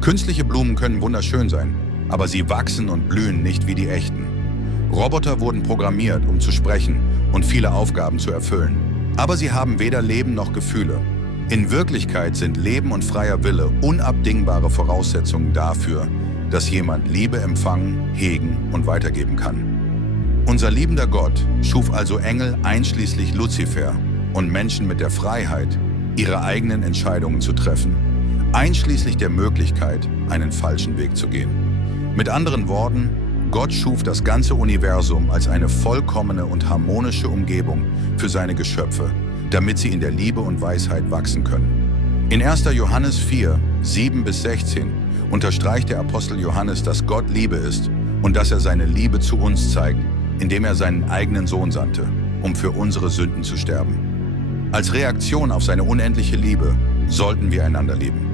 Künstliche Blumen können wunderschön sein, aber sie wachsen und blühen nicht wie die echten. Roboter wurden programmiert, um zu sprechen und viele Aufgaben zu erfüllen. Aber sie haben weder Leben noch Gefühle. In Wirklichkeit sind Leben und freier Wille unabdingbare Voraussetzungen dafür, dass jemand Liebe empfangen, hegen und weitergeben kann. Unser liebender Gott schuf also Engel einschließlich Luzifer und Menschen mit der Freiheit, ihre eigenen Entscheidungen zu treffen, einschließlich der Möglichkeit, einen falschen Weg zu gehen. Mit anderen Worten, Gott schuf das ganze Universum als eine vollkommene und harmonische Umgebung für seine Geschöpfe, damit sie in der Liebe und Weisheit wachsen können. In 1. Johannes 4, 7-16 unterstreicht der Apostel Johannes, dass Gott Liebe ist und dass er seine Liebe zu uns zeigt, indem er seinen eigenen Sohn sandte, um für unsere Sünden zu sterben. Als Reaktion auf seine unendliche Liebe sollten wir einander lieben.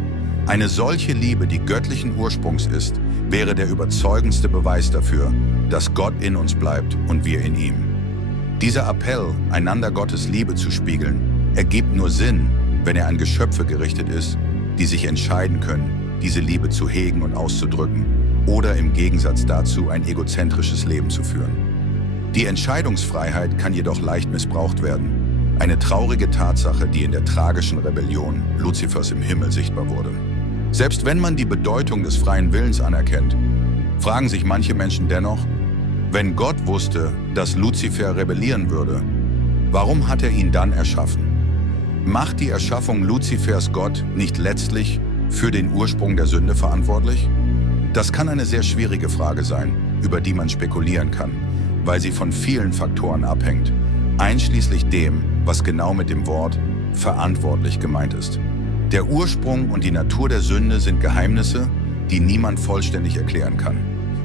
Eine solche Liebe, die göttlichen Ursprungs ist, wäre der überzeugendste Beweis dafür, dass Gott in uns bleibt und wir in ihm. Dieser Appell, einander Gottes Liebe zu spiegeln, ergibt nur Sinn, wenn er an Geschöpfe gerichtet ist, die sich entscheiden können, diese Liebe zu hegen und auszudrücken oder im Gegensatz dazu ein egozentrisches Leben zu führen. Die Entscheidungsfreiheit kann jedoch leicht missbraucht werden. Eine traurige Tatsache, die in der tragischen Rebellion Luzifers im Himmel sichtbar wurde. Selbst wenn man die Bedeutung des freien Willens anerkennt, fragen sich manche Menschen dennoch, wenn Gott wusste, dass Luzifer rebellieren würde, warum hat er ihn dann erschaffen? Macht die Erschaffung Luzifers Gott nicht letztlich für den Ursprung der Sünde verantwortlich? Das kann eine sehr schwierige Frage sein, über die man spekulieren kann, weil sie von vielen Faktoren abhängt, einschließlich dem, was genau mit dem Wort verantwortlich gemeint ist. Der Ursprung und die Natur der Sünde sind Geheimnisse, die niemand vollständig erklären kann.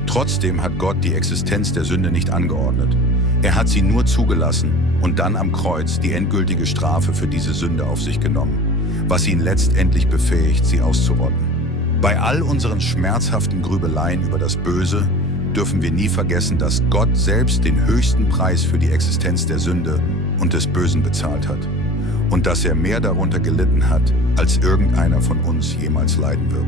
Trotzdem hat Gott die Existenz der Sünde nicht angeordnet. Er hat sie nur zugelassen und dann am Kreuz die endgültige Strafe für diese Sünde auf sich genommen, was ihn letztendlich befähigt, sie auszurotten. Bei all unseren schmerzhaften Grübeleien über das Böse dürfen wir nie vergessen, dass Gott selbst den höchsten Preis für die Existenz der Sünde und des Bösen bezahlt hat und dass er mehr darunter gelitten hat, als irgendeiner von uns jemals leiden wird.